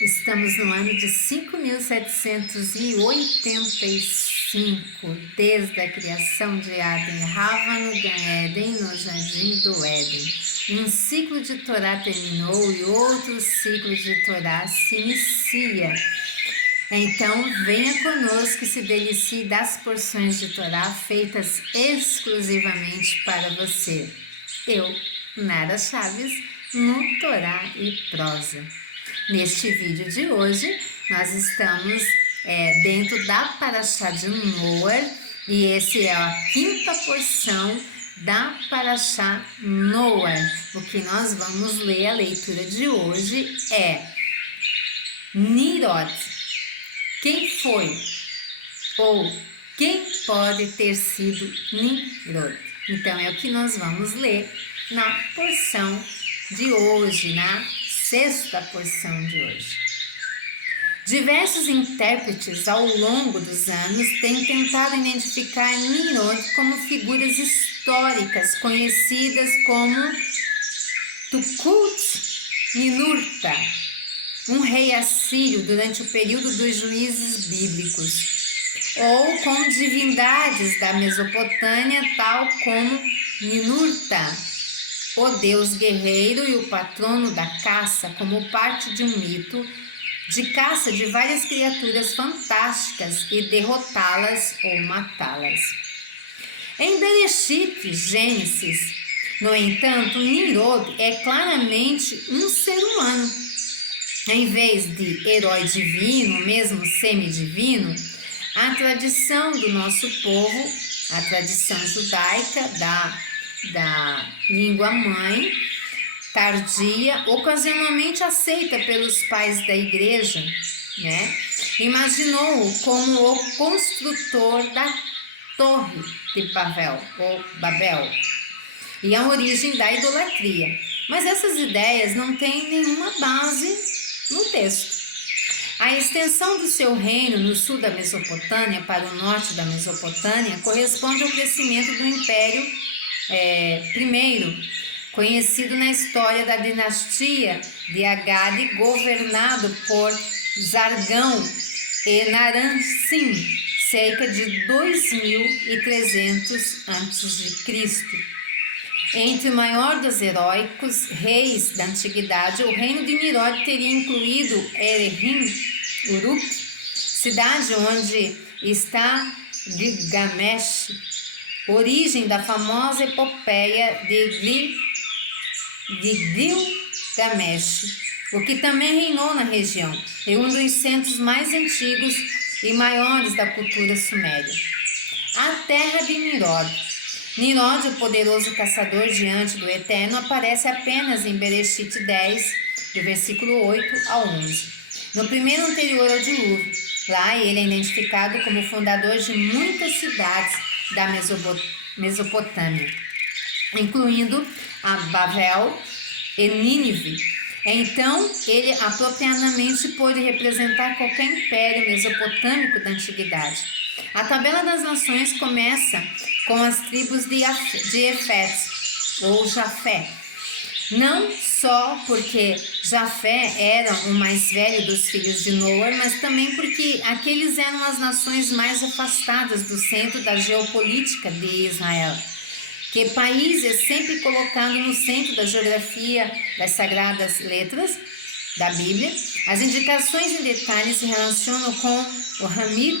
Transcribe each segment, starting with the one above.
Estamos no ano de 5.785, desde a criação de Adem Rava no Gan Eden, no Jardim do Éden. Um ciclo de Torá terminou e outro ciclo de Torá se inicia. Então, venha conosco e se delicie das porções de Torá feitas exclusivamente para você. Eu, Nara Chaves, no Torá e Prosa. Neste vídeo de hoje, nós estamos dentro da Parashá de Noar e esse é a quinta porção da Parashá Noar. O que nós vamos ler, a leitura de hoje é Nirod. Quem foi? Ou quem pode ter sido Nimrod? Então é o que nós vamos ler na porção de hoje, na sexta porção de hoje. Diversos intérpretes ao longo dos anos têm tentado identificar Nimrod como figuras históricas conhecidas como Tukulti-Ninurta, um rei assírio durante o período dos juízes bíblicos, ou com divindades da Mesopotâmia, tal como Ninurta, o deus guerreiro e o patrono da caça, como parte de um mito de caça de várias criaturas fantásticas e derrotá-las ou matá-las. Em Bereshit, Gênesis, no entanto, Nimrod é claramente um ser humano. Em vez de herói divino, mesmo semidivino, a tradição do nosso povo, a tradição judaica da língua mãe, tardia, ocasionalmente aceita pelos pais da igreja, imaginou-o como o construtor da torre de Babel, ou Babel, e a origem da idolatria. Mas essas ideias não têm nenhuma base no texto. A extensão do seu reino no sul da Mesopotâmia para o norte da Mesopotâmia corresponde ao crescimento do Império I, conhecido na história da dinastia de Agade, governado por Zargão e Naram-Sin, cerca de 2300 a.C. Entre o maior dos heróicos reis da antiguidade, o reino de Nimrod teria incluído Erechim, Uruk, cidade onde está Gilgamesh, origem da famosa epopeia de Gilgamesh, o que também reinou na região, e um dos centros mais antigos e maiores da cultura suméria. A terra de Nimrod. Nimrod, o poderoso caçador diante do Eterno, aparece apenas em Bereshit 10, do versículo 8 ao 11. No primeiro anterior ao dilúvio, lá ele é identificado como fundador de muitas cidades da Mesopotâmia, incluindo a Babel e Nínive. Então, ele apropriadamente pôde representar qualquer império mesopotâmico da antiguidade. A tabela das nações começa com as tribos de Efet, ou Jafé. Não só porque Jafé era o mais velho dos filhos de Noar, mas também porque aqueles eram as nações mais afastadas do centro da geopolítica de Israel. Que país é sempre colocado no centro da geografia das sagradas letras da Bíblia. As indicações em detalhes se relacionam com o Hamid,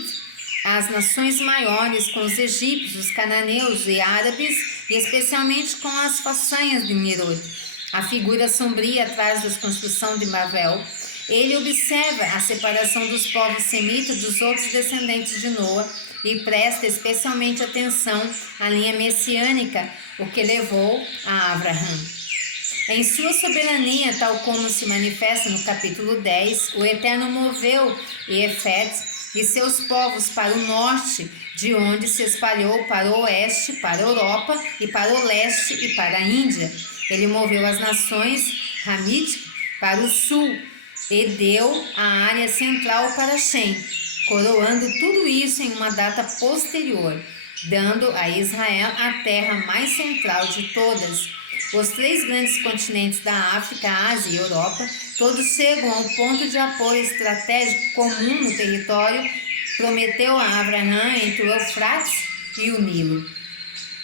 as nações maiores, com os egípcios, os cananeus e árabes, e especialmente com as façanhas de Nimrod, a figura sombria atrás da construção de Babel. Ele observa a separação dos povos semitas dos outros descendentes de Noa e presta especialmente atenção à linha messiânica, o que levou a Abraham. Em sua soberania, tal como se manifesta no capítulo 10, o Eterno moveu Efet e seus povos para o norte, de onde se espalhou para o oeste, para a Europa, e para o leste e para a Índia. Ele moveu as nações Hamite para o sul e deu a área central para Shem, coroando tudo isso em uma data posterior, dando a Israel a terra mais central de todas. Os 3 grandes continentes da África, Ásia e Europa, todos chegam a um ponto de apoio estratégico comum no território, prometeu a Abraão entre o Eufrates e o Nilo.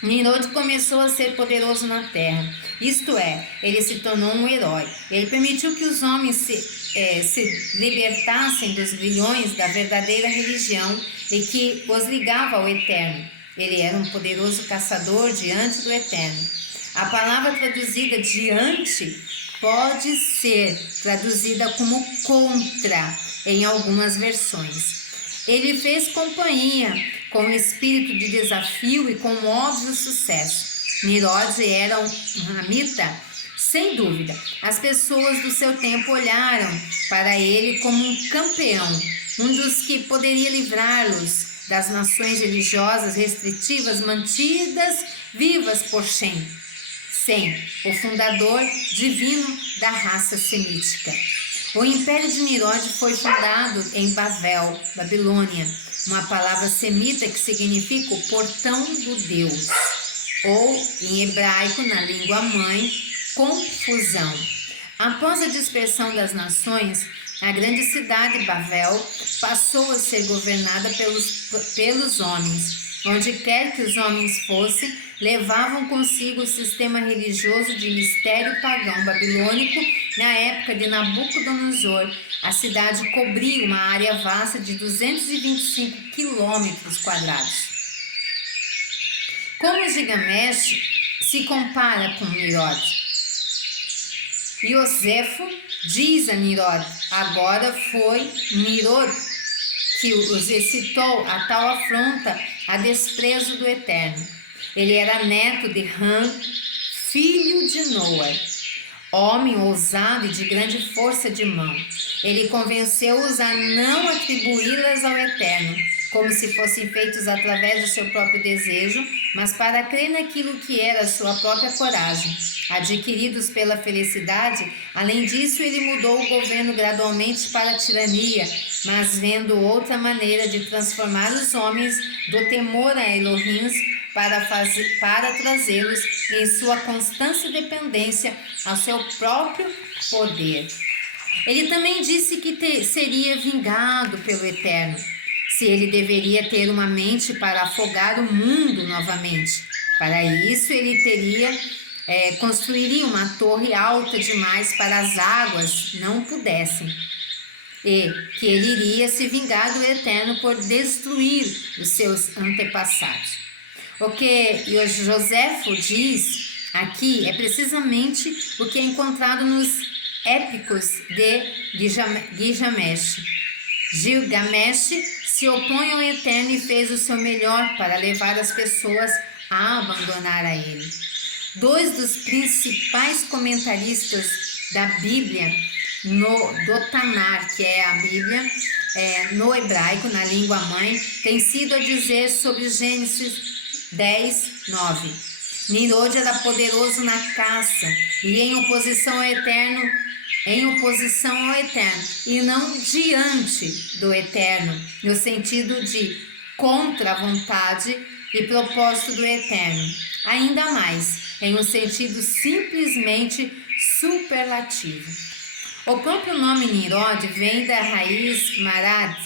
Nimrod começou a ser poderoso na terra, isto é, ele se tornou um herói. Ele permitiu que os homens se libertassem dos grilhões da verdadeira religião e que os ligava ao Eterno. Ele era um poderoso caçador diante do Eterno. A palavra traduzida diante pode ser traduzida como contra em algumas versões. Ele fez companhia com espírito de desafio e com óbvio sucesso. Nimrod era um ramita, sem dúvida. As pessoas do seu tempo olharam para ele como um campeão, um dos que poderia livrá-los das nações religiosas restritivas mantidas vivas por Sem, o fundador divino da raça semítica. O império de Nimrod foi fundado em Babel, Babilônia, uma palavra semita que significa o portão do Deus, ou em hebraico, na língua mãe, confusão. Após a dispersão das nações, a grande cidade Babel passou a ser governada pelos homens. Onde quer que os homens fossem, levavam consigo o sistema religioso de mistério pagão babilônico. Na época de Nabucodonosor, a cidade cobria uma área vasta de 225 quilômetros quadrados. Como Gilgamesh se compara com Nimrod? Iosefo diz a Nimrod: agora foi Nimrod que os excitou a tal afronta a desprezo do Eterno. Ele era neto de Ram, filho de Noé, homem ousado e de grande força de mão. Ele convenceu-os a não atribuí-las ao Eterno, como se fossem feitos através do seu próprio desejo, mas para crer naquilo que era a sua própria coragem. Adquiridos pela felicidade, além disso, ele mudou o governo gradualmente para a tirania, mas vendo outra maneira de transformar os homens do temor a Elohim para trazê-los em sua constante dependência ao seu próprio poder. Ele também disse que seria vingado pelo Eterno, se ele deveria ter uma mente para afogar o mundo novamente. Para isso, ele construiria uma torre alta demais para as águas não pudessem, e que ele iria se vingar do Eterno por destruir os seus antepassados. O que Joséfo diz aqui é precisamente o que é encontrado nos épicos de Gilgamesh. Gilgamesh se opõe ao Eterno e fez o seu melhor para levar as pessoas a abandonar a ele. 2 dos principais comentaristas da Bíblia, do Tanar, que é a Bíblia, no hebraico, na língua mãe, tem sido a dizer sobre Gênesis 10, 9. Nimrod era poderoso na caça e em oposição ao Eterno, e não diante do Eterno, no sentido de contra a vontade e propósito do Eterno. Ainda mais, em um sentido simplesmente superlativo. O próprio nome Nimrod vem da raiz marad,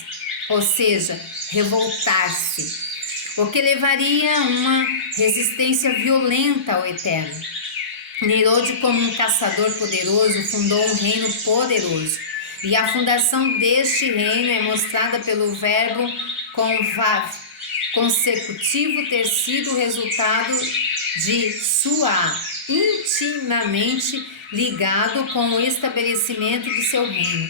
ou seja, revoltar-se, o que levaria a uma resistência violenta ao Eterno. Nimrod, como um caçador poderoso, fundou um reino poderoso, e a fundação deste reino é mostrada pelo verbo convav, consecutivo, ter sido o resultado de Suá, intimamente ligado com o estabelecimento de seu reino.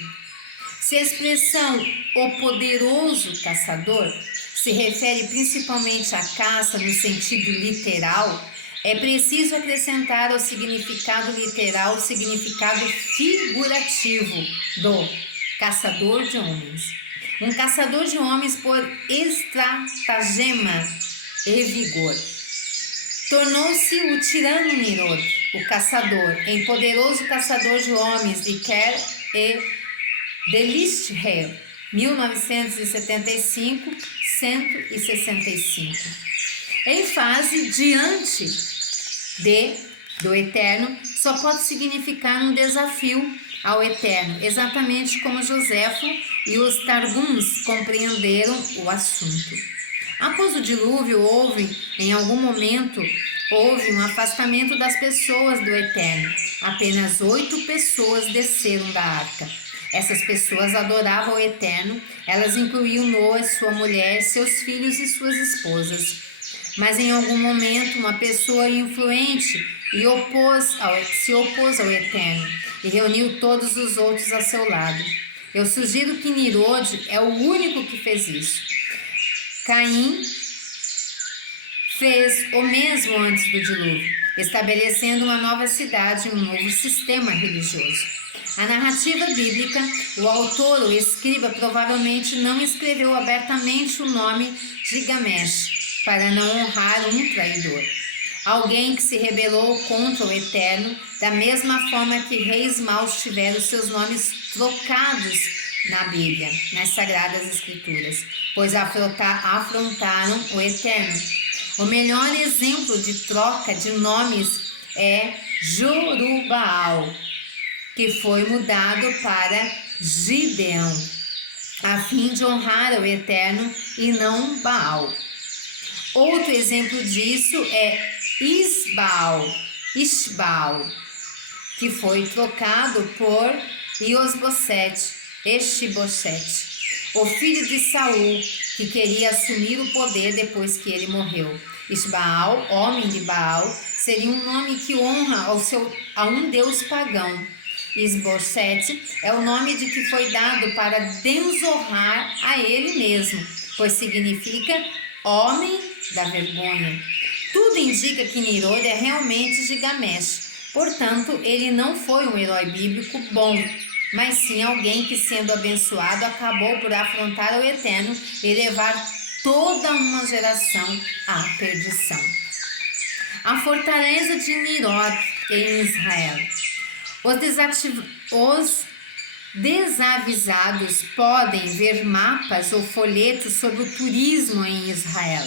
Se a expressão o poderoso caçador se refere principalmente à caça no sentido literal, é preciso acrescentar ao significado literal o significado figurativo do caçador de homens. Um caçador de homens por estratagema e vigor. Tornou-se o tirano Nimrod, o caçador, em poderoso caçador de homens de Ker e Delisther, 1975-165. Em fase diante de do Eterno só pode significar um desafio ao Eterno, exatamente como Joséfo e os Targums compreenderam o assunto. Após o dilúvio, em algum momento, houve um afastamento das pessoas do Eterno. Apenas 8 pessoas desceram da arca. Essas pessoas adoravam o Eterno. Elas incluíam Noé, sua mulher, seus filhos e suas esposas. Mas em algum momento, uma pessoa influente se opôs ao Eterno e reuniu todos os outros a seu lado. Eu sugiro que Nirode é o único que fez isso. Caim fez o mesmo antes do dilúvio, estabelecendo uma nova cidade e um novo sistema religioso. A narrativa bíblica, o autor ou escriba provavelmente não escreveu abertamente o nome Gilgamesh para não honrar um traidor. Alguém que se rebelou contra o Eterno, da mesma forma que reis maus tiveram seus nomes trocados na Bíblia, nas Sagradas Escrituras, pois afrontaram o Eterno. O melhor exemplo de troca de nomes é Jorubbaal, que foi mudado para Gideão, a fim de honrar o Eterno e não Baal. Outro exemplo disso é Ishbaal, que foi trocado por Isbosete, o filho de Saul, que queria assumir o poder depois que ele morreu. Ishbaal, homem de Baal, seria um nome que honra a um deus pagão. Isbosete é o nome de que foi dado para desonrar a ele mesmo, pois significa homem da vergonha. Tudo indica que Nirode é realmente Gilgamesh. Portanto, ele não foi um herói bíblico bom, mas sim alguém que, sendo abençoado, acabou por afrontar o Eterno e levar toda uma geração à perdição. A fortaleza de Nirode em Israel. Os desavisados podem ver mapas ou folhetos sobre o turismo em Israel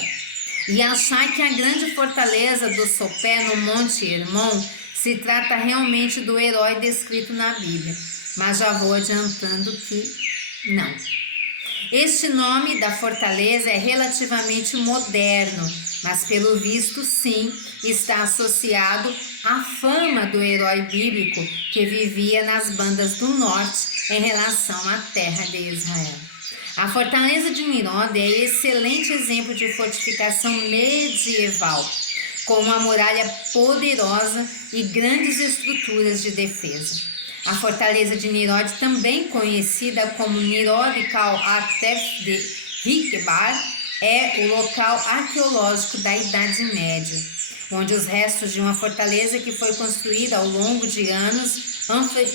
e achar que a grande fortaleza do sopé no Monte Hermon se trata realmente do herói descrito na Bíblia, mas já vou adiantando que não. Este nome da fortaleza é relativamente moderno, mas pelo visto sim está associado à fama do herói bíblico que vivia nas bandas do norte em relação à terra de Israel. A fortaleza de Nirode é excelente exemplo de fortificação medieval, com uma muralha poderosa e grandes estruturas de defesa. A fortaleza de Nirode, também conhecida como Nirode Kal Atef de Rikbar, é o local arqueológico da Idade Média, onde os restos de uma fortaleza que foi construída ao longo de anos,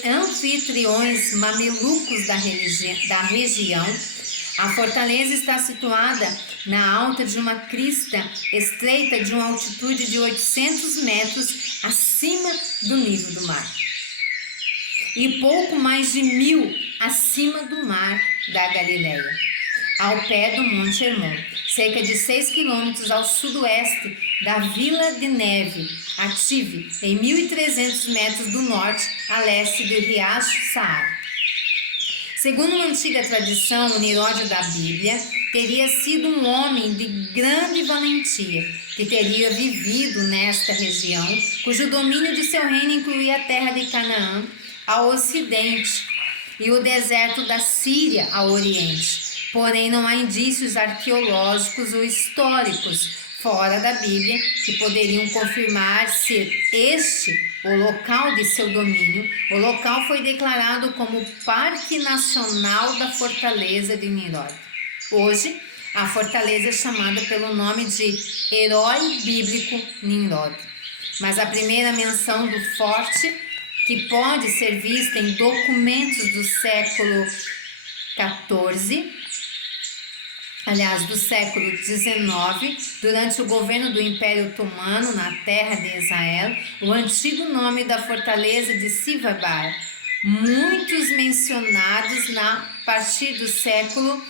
anfitriões mamelucos da região. A fortaleza está situada na alta de uma crista estreita de uma altitude de 800 metros acima do nível do mar e pouco mais de 1000 acima do mar da Galileia, ao pé do Monte Hermon, cerca de 6 quilômetros ao sudoeste da Vila de Neve, Ative, em 1.300 metros do norte a leste do riacho Saar. Segundo uma antiga tradição, o Nirode da Bíblia teria sido um homem de grande valentia, que teria vivido nesta região, cujo domínio de seu reino incluía a terra de Canaã ao ocidente e o deserto da Síria ao oriente. Porém, não há indícios arqueológicos ou históricos fora da Bíblia que poderiam confirmar ser este o local de seu domínio. O local foi declarado como Parque Nacional da Fortaleza de Nirode. Hoje, a fortaleza é chamada pelo nome de Herói Bíblico Nimrod. Mas a primeira menção do forte, que pode ser vista em documentos do século XIV, do século XIX, durante o governo do Império Otomano na terra de Israel, o antigo nome da fortaleza de Sivabar, muitos mencionados a partir do século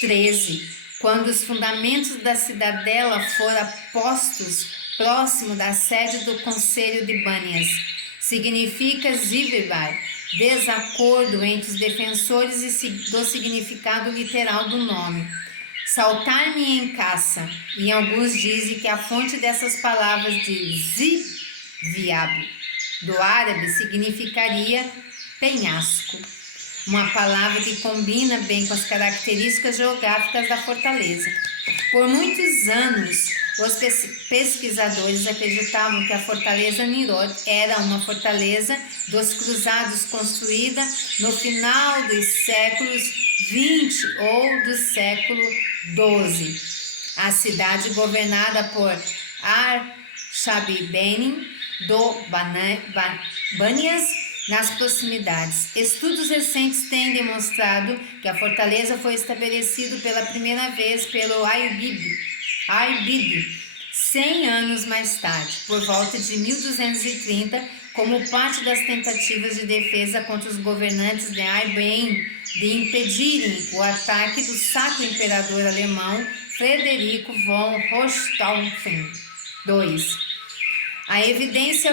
XIII, quando os fundamentos da cidadela foram postos próximo da sede do Conselho de Banias. Significa Zivibai, desacordo entre os defensores do significado literal do nome. Saltar-me em caça, e alguns dizem que a fonte dessas palavras de Ziviab, do árabe, significaria penhasco, uma palavra que combina bem com as características geográficas da fortaleza. Por muitos anos, os pesquisadores acreditavam que a fortaleza Nimrod era uma fortaleza dos cruzados construída no final dos séculos XX ou do século XII. A cidade governada por Ar-Shabibenin do Banias nas proximidades. Estudos recentes têm demonstrado que a fortaleza foi estabelecida pela primeira vez pelo Aybid 100 anos mais tarde, por volta de 1230, como parte das tentativas de defesa contra os governantes de Aybin de impedirem o ataque do Sacro Imperador Alemão Frederico von Hohenstaufen II. A evidência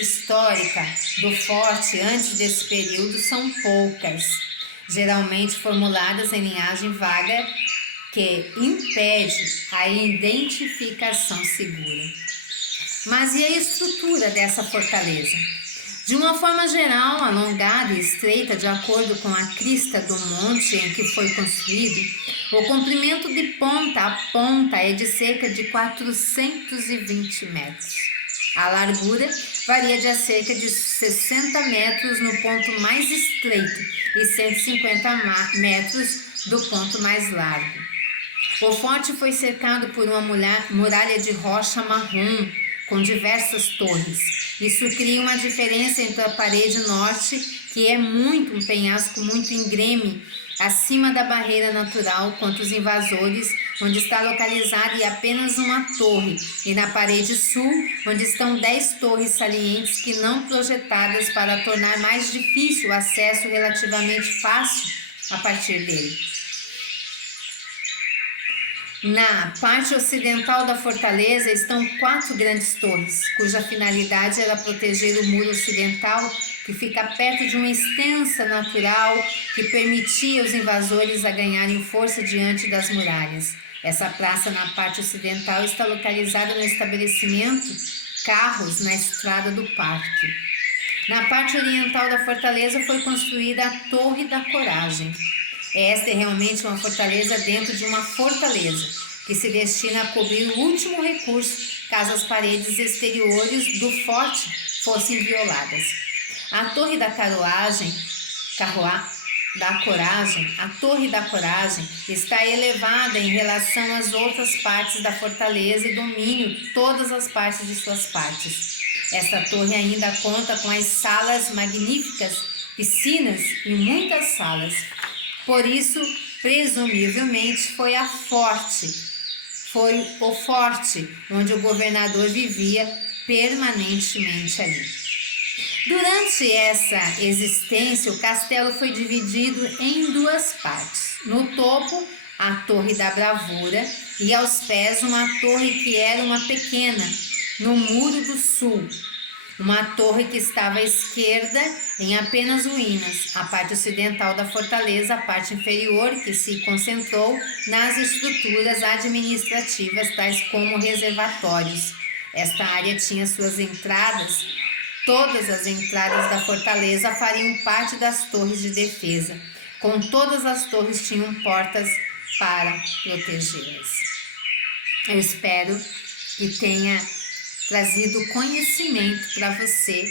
histórica do forte antes desse período são poucas, geralmente formuladas em linhagem vaga que impede a identificação segura. Mas e a estrutura dessa fortaleza? De uma forma geral, alongada e estreita de acordo com a crista do monte em que foi construído, o comprimento de ponta a ponta é de cerca de 420 metros. A largura varia de cerca de 60 metros no ponto mais estreito e 150 metros do ponto mais largo. O forte foi cercado por uma muralha de rocha marrom com diversas torres. Isso cria uma diferença entre a parede norte, que é um penhasco muito íngreme, acima da barreira natural, quanto os invasores, onde está localizada e apenas uma torre, e na parede sul, onde estão 10 torres salientes que não projetadas para tornar mais difícil o acesso relativamente fácil a partir dele. Na parte ocidental da fortaleza estão 4 grandes torres, cuja finalidade era proteger o muro ocidental, que fica perto de uma extensa natural que permitia aos invasores a ganharem força diante das muralhas. Essa praça na parte ocidental está localizada no estabelecimento Carros, na estrada do parque. Na parte oriental da fortaleza foi construída a Torre da Coragem. Esta é realmente uma fortaleza dentro de uma fortaleza, que se destina a cobrir o último recurso caso as paredes exteriores do forte fossem violadas. A Torre da Coragem está elevada em relação às outras partes da fortaleza e domina todas as partes de suas partes. Esta torre ainda conta com as salas magníficas, piscinas e muitas salas. Por isso, presumivelmente, foi o forte onde o governador vivia permanentemente ali. Durante essa existência, o castelo foi dividido em 2 partes. No topo, a Torre da Bravura, e aos pés uma torre que era uma pequena, no muro do sul. Uma torre que estava à esquerda em apenas ruínas, a parte ocidental da fortaleza, a parte inferior que se concentrou nas estruturas administrativas, tais como reservatórios. Esta área tinha suas entradas, todas as entradas da fortaleza fariam parte das torres de defesa, com todas as torres tinham portas para protegê-las. Eu espero que tenha trazido conhecimento para você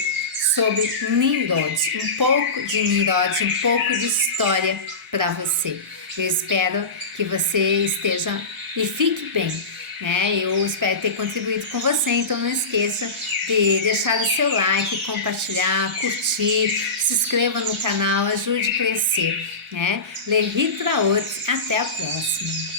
sobre Nimrod, um pouco de Nimrod, um pouco de história para você. Eu espero que você esteja e fique bem, né? Eu espero ter contribuído com você, então não esqueça de deixar o seu like, compartilhar, curtir, se inscreva no canal, ajude a crescer, né? Lehi Traot, até a próxima!